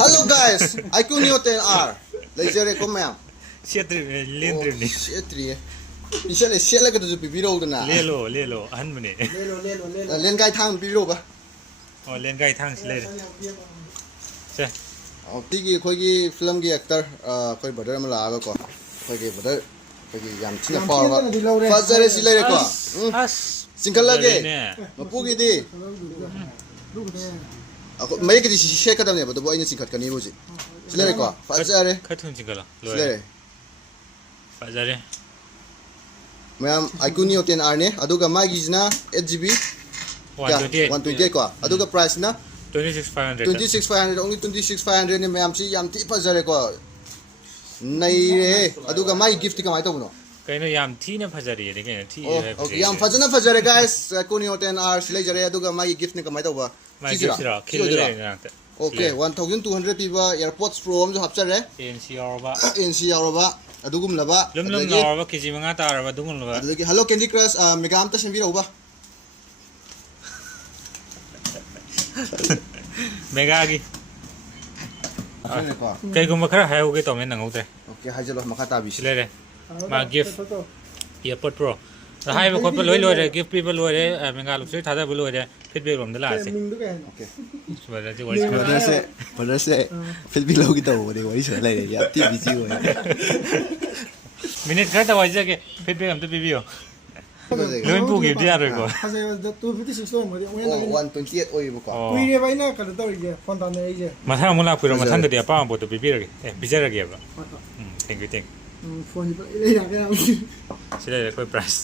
Hello guys, IQ Newton R. Leisure ko ma'am. क्षेत्र लेन्द्र नि क्षेत्रीय पिछले शेला के तो पिबिरो दना. ले लो अहन मने लेन गाय थांग पिबिरो बा. ओ लेन गाय थांग सिले से तिगी खोगी फिल्म की एक्टर कोई बदर म लागा को खोगी बदर खोगी याम छिना पावा फजरे सिले को अस सिंगल लगे मपुगी दी मैं के शेक कदम ने बदो बोइने सिंखत कनी बुजी सिले को फजरे खथुन सिंगल सिले फजरे मैम IQ Newton R ने अदुगा मागिजना 8GB 128 को अदुगा प्राइस ना 26500 26500 only 26500 ne mayam chi yam ti fazare ko nai re aduga mai gift ka mai to no kaino yam thi na fajari de kaino thi okay yam fazana fazare guys kuni hoten r sile jare aduga mai gift ne ka mai to ba mai gift ra kilo de na okay 1200 pi ba airpods pro am jo hapchare NCR ba adugum la ba lum no ba kg manga ta ba dungum la ba adugaki hello Candy Crush megam ta sembira ba mega की कई गुम खरा है होगे तो मैं नंगौते okay हाजलो मखा ताबि सिले रे मा गिफ्ट एयरपोर्ट प्रो हाय बो कोप लोय लोय रे गिफ्ट पीपल लोय रे मेगा लुसै थादा बो लोय रे फीडबैक रोम दला से ओके सुबह जी वॉइस बदर से फीडबैक लोगी तो वो वही से ले रे या ती बिजी हो मिनट खरा तो वाइज के फीडबैक हम तो बीबीओ लोय पु गिफ्ट या रे को 하세요. 256 로 뭐지? 128 오이 거 꾸이레 바이나 가르다 이제 폰단에 이제 마타 몰라 부러 마탄데 아빠 보도 비비르게 비자르게 봐 땡큐 폰이 이래 그냥 सिले कोई प्राइस